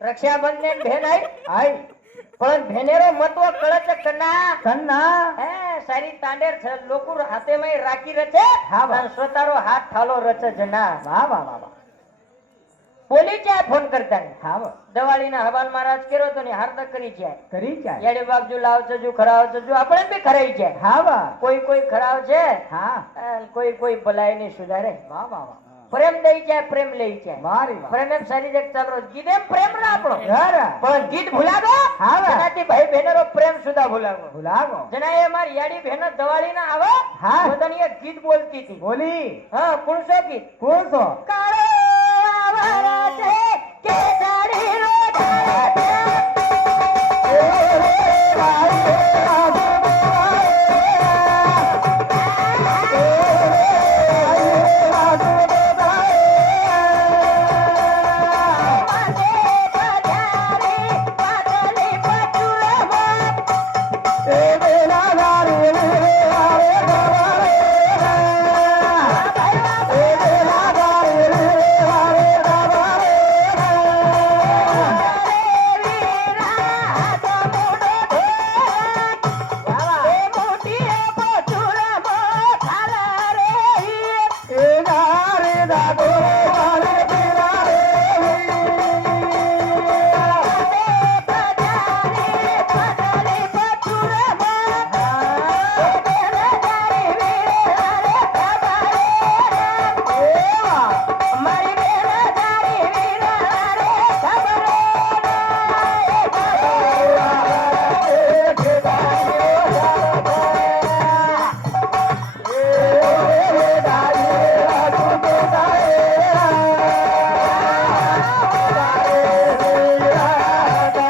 रक्षाबंधन भेन आई पण भेनेरो महत्व कळत कन्ना हे सारी तांडेर लोकूर हाते मै राखी रचे आणि स्वतःरो हात ठालो रच जना वाह वाह वाह बोली જાય ફોન કરતા હા દવાળીના હવાન મહારાજ કર્યો તો ને હાર્દક કરી જાય યાડી બાપજુ લાવજો જો ખરાવ જો આપણે બી ખરાઈ જાય હા કોઈ ખરાવ છે હા કોઈ ભલાઈ ની સુધારે વાહ વાહ પ્રેમ દઈ જાય પ્રેમ લઈ જાય મારી પ્રેમ એમ સારી જગ ચાલો ગીત એમ પ્રેમ ના આપણો યાર પણ ગીત ભૂલાગો હા એનાથી ભાઈ બહેનરો પ્રેમ સુધા ભૂલાગો જના એ મારી યાડી બહેન દવાળી ના આવે હા બધાની એક ગીત બોલતી હતી બોલી હા કોણસો ગીત કોણ છો કાળો આવરા છે કે